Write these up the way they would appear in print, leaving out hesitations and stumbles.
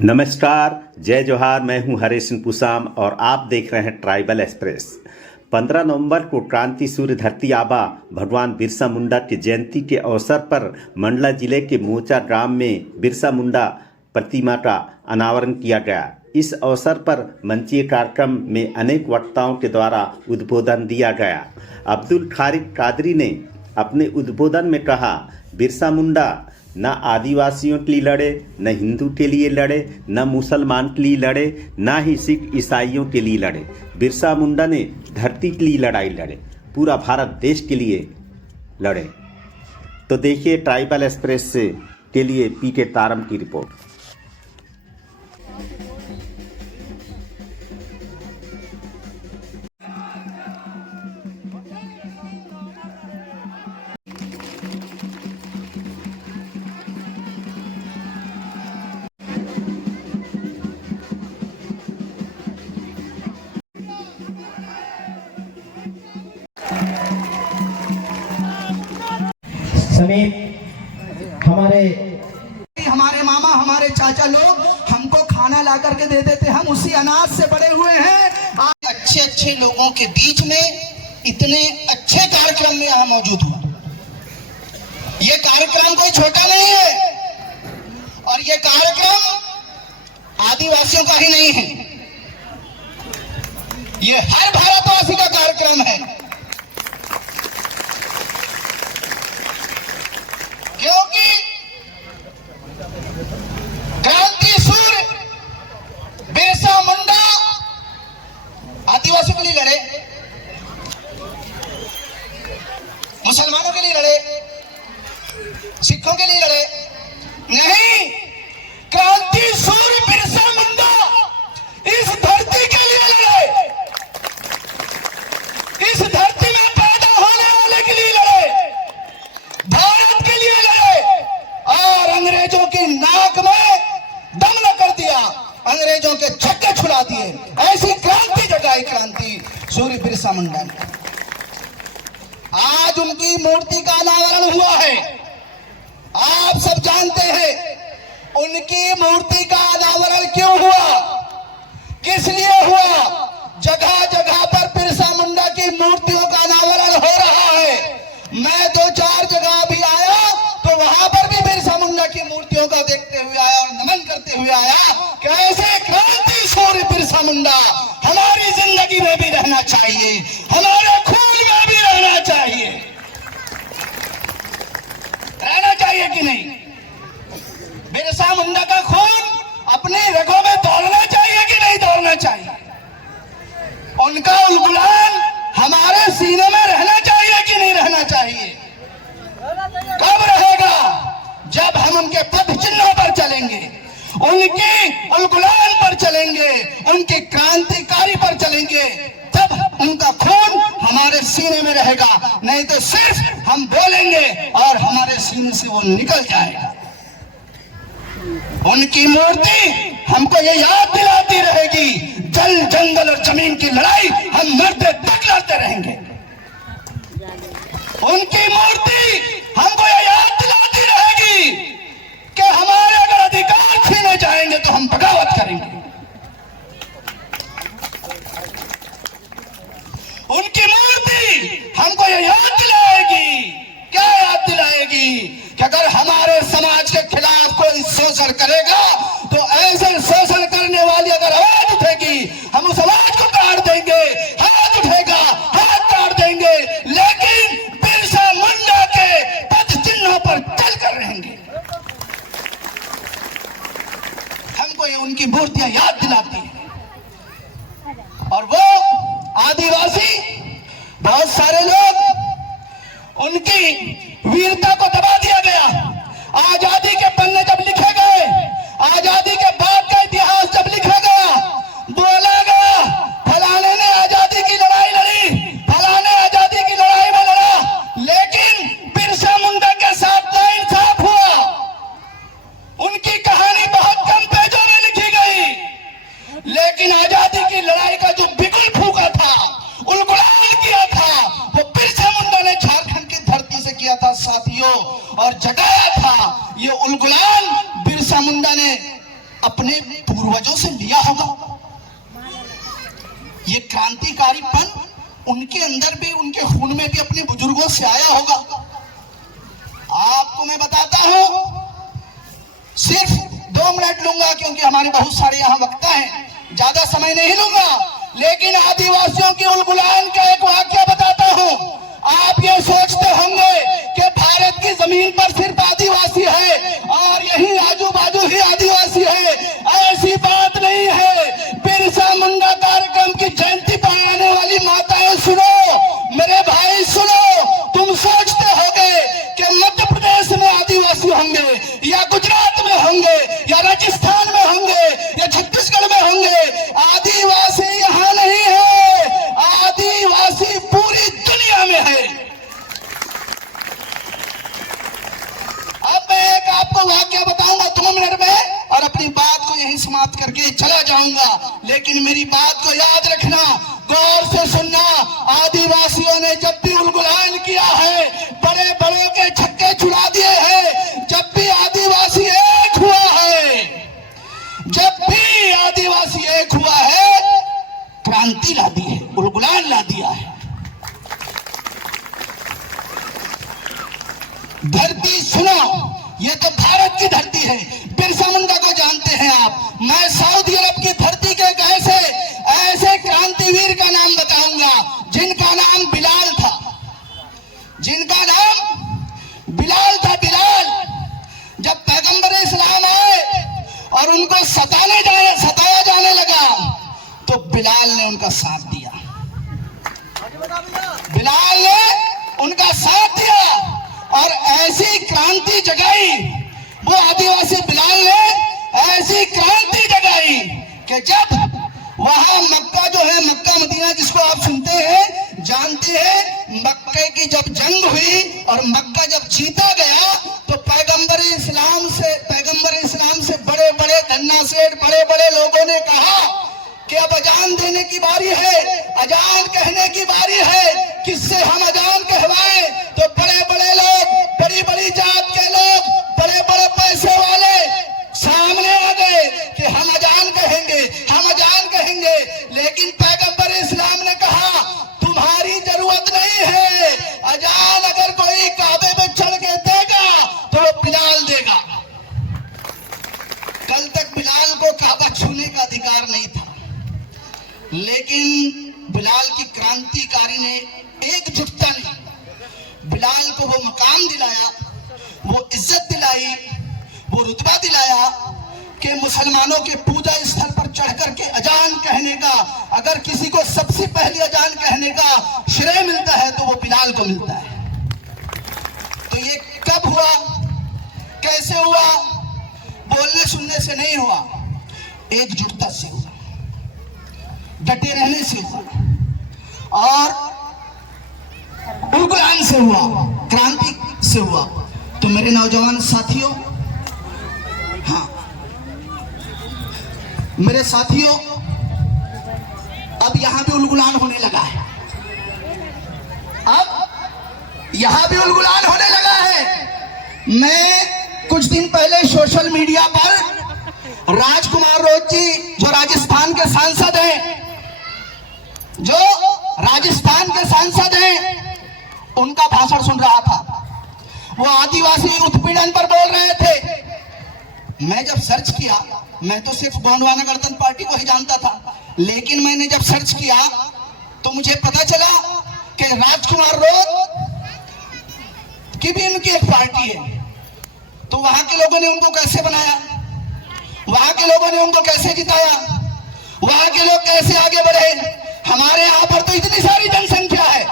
नमस्कार, जय जोहार। मैं हूं हरीश पुसाम और आप देख रहे हैं ट्राइबल एक्सप्रेस। 15 नवंबर को क्रांति सूर्य धरती आबा भगवान बिरसा मुंडा की जयंती के अवसर पर मंडला जिले के मोचा ग्राम में बिरसा मुंडा प्रतिमा का अनावरण किया गया। इस अवसर पर मंचीय कार्यक्रम में अनेक वक्ताओं के द्वारा उद्बोधन दिया गया। अब्दुल खालिक कादरी ने अपने उद्बोधन में कहा, बिरसा मुंडा न आदिवासियों के लिए लड़े, न हिंदू के लिए लड़े, न मुसलमान के लिए लड़े, न ही सिख ईसाइयों के लिए लड़े। बिरसा मुंडा ने धरती के लिए लड़ाई लड़े, पूरा भारत देश के लिए लड़े। तो देखिए ट्राइबल एक्सप्रेस के लिए पीके तारम की रिपोर्ट। समीप हमारे मामा हमारे चाचा लोग हमको खाना ला करके दे देते, हम उसी अनाज से बड़े हुए हैं। आज अच्छे अच्छे लोगों के बीच में इतने अच्छे कार्यक्रम में यहाँ मौजूद हुआ। ये कार्यक्रम कोई छोटा नहीं है और ये कार्यक्रम आदिवासियों का ही नहीं है, ये हर भारतवासी का कार्यक्रम है। क्योंकि क्रांति सूर्य बिरसा मुंडा आदिवासियों के लिए लड़े, मुसलमानों के लिए लड़े, सिखों के लिए लड़े नहीं। क्रांति सूर्य बिरसा मुंडा इस धरती के लिए लड़े, इस धरती में पैदा होने वाले के लिए लड़े, भारत के लिए लड़े और अंग्रेजों की नाक में दम न कर दिया, अंग्रेजों के छक्के छुड़ा दिए। ऐसी क्रांति जगाई क्रांति सूर्य बिरसा मुंडा ने। आज उनकी मूर्ति का अनावरण हुआ है। आप सब जानते हैं उनकी मूर्ति का अनावरण क्यों हुआ, किस लिए हुआ। जगह जगह पर बिरसा मुंडा की मूर्तियों का अनावरण हो रहा है। मैं 2-4 जगह भी आया तो वहां पर भी बिरसा मुंडा की मूर्तियों का देखते हुए आया और नमन करते हुए आया। कैसे क्रांति सूर्य बिरसा मुंडा हमारी जिंदगी में भी रहना चाहिए, हमारे खून में भी रहना चाहिए, रहना चाहिए कि नहीं। बिरसा मुंडा का खून अपनी रगों में दौड़ना चाहिए कि नहीं दौड़ना चाहिए। उनका उलगुलान हमारे सीने में रहना चाहिए कि नहीं रहना चाहिए। कब रहेगा, जब हम उनके पद चिन्हों पर चलेंगे, उनकी उलगुलान पर चलेंगे, उनकी क्रांतिकारी पर चलेंगे, तब उनका खून हमारे सीने में रहेगा। नहीं तो सिर्फ हम बोलेंगे और हमारे सीने से वो निकल जाएगा। उनकी मूर्ति हमको ये याद दिलाती रहेगी, जल जंगल और जमीन की लड़ाई हम मरते तक लड़ते रहेंगे। उनकी मूर्ति हमको ये याद दिलाती रहेगी कि हमारे अगर अधिकार छीने जाएंगे तो हम बगावत करेंगे। उनकी मूर्ति हमको ये याद दिलाएगी, क्या याद दिलाएगी कि अगर हमारे समाज के खिलाफ कोई शोषण करेगा तो ऐसे शोषण करने वाली अगर आवाज उठेगी, हम उस आवाज को काट देंगे। हाथ उठेगा, हाथ काट देंगे, लेकिन बिरसा मुंडा के पद चिन्हों पर चल कर रहेंगे। हमको ये उनकी मूर्तियां याद दिलाती है। और वो आदिवासी बहुत सारे लोग, उनकी वीरता को दबा दिया गया। आजादी के पन्ने जब लिखे गए, आजादी के बाद का इतिहास जब लिखा गया, बोला गया फलाने ने आजादी की लड़ाई लड़ी, फलाने आजादी की लड़ाई में लड़ा, लेकिन बिरसा मुंडा के साथ नाइंसाफ हुआ। उनकी कहानी बहुत कम पेजों में लिखी गई, लेकिन आजादी की लड़ाई का जो बिगुल फूका था, उलगुलान किया था, वो बिरसा मुंडा ने झारखंड की धरती से किया था साथियों, और जगाया था। ये उलगुलान बिरसा मुंडा ने अपने पूर्वजों से लिया होगा। ये क्रांतिकारीपन उनके अंदर भी, उनके खून में भी अपने बुजुर्गों से आया होगा। आपको मैं बताता हूं, सिर्फ 2 मिनट लूंगा क्योंकि हमारे बहुत सारे यहाँ वक्ता हैं, ज्यादा समय नहीं लूंगा, लेकिन आदिवासियों की उलगुलान का एक वाक्य बताता हूं। आप ये सोचते होंगे कि भारत की जमीन पर सिर्फ आदिवासी है और यही आजू बाजू ही आदिवासी है, ऐसी बात नहीं है। बिरसा मुंडा कार्यक्रम की जयंती पर आने वाली माताएं सुनो, मेरे भाई सुनो, तुम सोचते होगे कि मध्य प्रदेश में आदिवासी होंगे या गुजरात में होंगे या राजस्थान में होंगे या छत्तीसगढ़ में होंगे। आदिवासी यहाँ नहीं है, आदिवासी पूरी दुनिया में है। अब मैं एक आपको वाक्य बताऊंगा 2 मिनट में और अपनी बात को यहीं समाप्त करके चला जाऊंगा, लेकिन मेरी बात को याद रखना, गौर से सुनना। आदिवासियों ने जब भी उलगुलान किया है, बड़े बड़ों के छक्के छुड़ा दिए हैं, जब भी आदिवासी एक हुआ है, जब भी आदिवासी एक हुआ है, क्रांति ला दी है, उलगुलान ला दिया है। धरती सुनो, ये तो भारत की धरती है। बिरसा मुंडा को जानते हैं आप। मैं सऊदी अरब की धरती के ऐसे क्रांतिवीर का नाम बताऊंगा जिनका नाम बिलाल था, जिनका नाम बिलाल था। बिलाल जब पैगंबर इस्लाम आए और उनको सताया जाने लगा तो बिलाल ने उनका साथ दिया, बिलाल ने उनका साथ दिया और ऐसी क्रांति जगाई। वो आदिवासी बिलाल ने ऐसी क्रांति जगाई कि जब वहां मक्का जो है, मक्का मदीना जिसको आप सुनते हैं, जानते हैं, मक्के की जब जंग हुई और मक्का जब जीता गया तो पैगंबर इस्लाम से बड़े बड़े धन्ना सेठ, बड़े बड़े लोगों ने कहा कि अब अजान देने की बारी है, अजान कहने की बारी है। किससे हम अजान कहवाएं? तो बड़े बड़े लोग, बड़ी बड़ी जात के लोग, बड़े बड़े पैसे वाले सामने आ गए कि हम अजान कहेंगे, हम अजान कहेंगे। लेकिन पैगंबर इस्लाम ने कहा तुम्हारी जरूरत नहीं है, अजान अगर कोई काबे में चढ़ के देगा तो बिलाल देगा। कल तक बिलाल को काबा छूने का अधिकार नहीं था, लेकिन बिलाल की क्रांतिकारी ने एकजुटता ने बिलाल को वो मकाम दिलाया, वो इज्जत दिलाई, वो रुतबा दिलाया कि मुसलमानों के पूजा स्थल पर चढ़ करके अजान कहने का, अगर किसी को सबसे पहले अजान कहने का श्रेय मिलता है तो वो बिलाल को मिलता है। तो ये कब हुआ, कैसे हुआ? बोलने सुनने से नहीं हुआ, एकजुटता से हुआ, डटे रहने से हुआ और उलगुलान से हुआ, क्रांति से हुआ। तो मेरे नौजवान साथियों, हाँ मेरे साथियों, अब यहां भी उलगुलान होने लगा है, अब यहां भी उलगुलान होने लगा है। मैं कुछ दिन पहले सोशल मीडिया पर राजकुमार रोज जी, जो राजस्थान के सांसद हैं, जो राजस्थान के सांसद हैं, उनका भाषण सुन रहा था। वो आदिवासी उत्पीड़न पर बोल रहे थे। मैं जब सर्च किया, मैं तो सिर्फ गोंडवाना गणतंत्र पार्टी को ही जानता था, लेकिन मैंने जब सर्च किया तो मुझे पता चला कि राजकुमार रोज की भी उनकी एक पार्टी है। तो वहां के लोगों ने उनको कैसे बनाया, वहां के लोगों ने उनको कैसे जिताया, वहां के लोग कैसे आगे बढ़े? हमारे यहाँ पर तो इतनी सारी जनसंख्या है,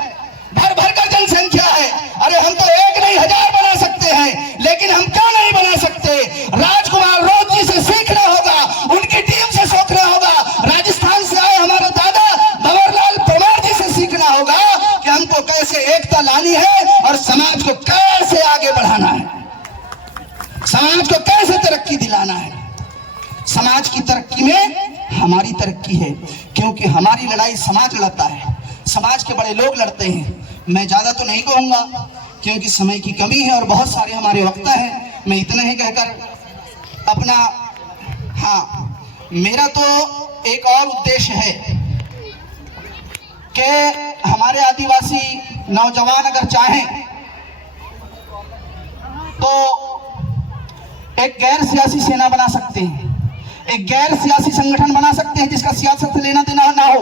भर भर कर जनसंख्या है। अरे हम तो एक नहीं 1000 बना सकते हैं, लेकिन हम क्यों नहीं बना सकते? राजकुमार रोज जी से सीखना होगा, उनकी टीम से सीखना होगा, राजस्थान से आए हमारे दादा भंवरलाल परमार जी से सीखना होगा कि हमको कैसे एकता लानी है और समाज को कैसे आगे बढ़ाना है, समाज को कैसे तरक्की दिलाना है। समाज की तरक्की में हमारी तरक्की है, क्योंकि हमारी लड़ाई समाज लड़ता है, समाज के बड़े लोग लड़ते हैं। मैं ज्यादा तो नहीं कहूंगा क्योंकि समय की कमी है और बहुत सारे हमारे वक्ता हैं। मैं इतना ही कहकर अपना हाँ मेरा तो एक और उद्देश्य है कि हमारे आदिवासी नौजवान अगर चाहें तो एक गैर सियासी सेना बना सकते हैं, एक गैर सियासी संगठन बना सकते हैं जिसका सियासत से लेना देना ना हो,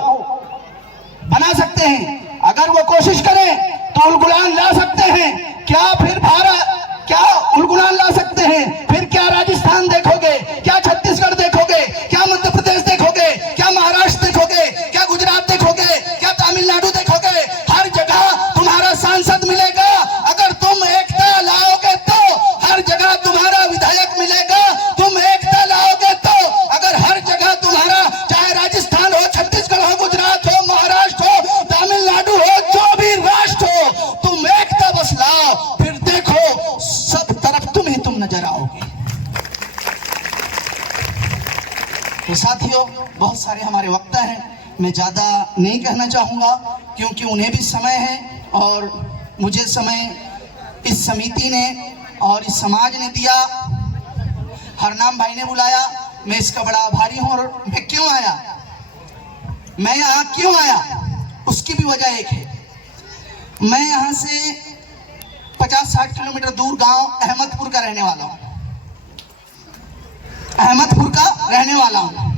बना सकते हैं। अगर वो कोशिश करें तो उलगुलान ला सकते हैं। क्या फिर भारत, क्या उलगुलान ला सकते हैं? फिर क्या राजस्थान देखोगे, क्या छत्तीसगढ़ देखोगे, क्या मध्य प्रदेश देखोगे, क्या महाराष्ट्र देखोगे, क्या गुजरात देखोगे, क्या तमिलनाडु देखोगे? हर जगह तुम्हारा सांसद मिलेगा। अगर तुम एकता लाओगे तो हर जगह तुम्हारा विधायक मिलेगा। तुम एकता लाओगे तो अगर हर जगह तुम्हारा, चाहे राजस्थान हो, छत्तीसगढ़ हो, गुजरात हो, महाराष्ट्र हो, तमिलनाडु हो, जो भी राष्ट्र हो, तुम एकता बस लाओ, फिर देखो सब तरफ तुम नजर आओगे। तो साथियों, बहुत सारे हमारे वक्ता हैं, मैं ज्यादा नहीं कहना चाहूंगा क्योंकि उन्हें भी समय है और मुझे समय इस समिति ने और इस समाज ने दिया। हरनाम भाई ने बुलाया, मैं इसका बड़ा आभारी हूं। और मैं क्यों आया, मैं यहाँ क्यों आया, उसकी भी वजह एक है। मैं यहाँ से 50-60 किलोमीटर दूर गांव अहमदपुर का रहने वाला हूँ, अहमदपुर का रहने वाला हूँ।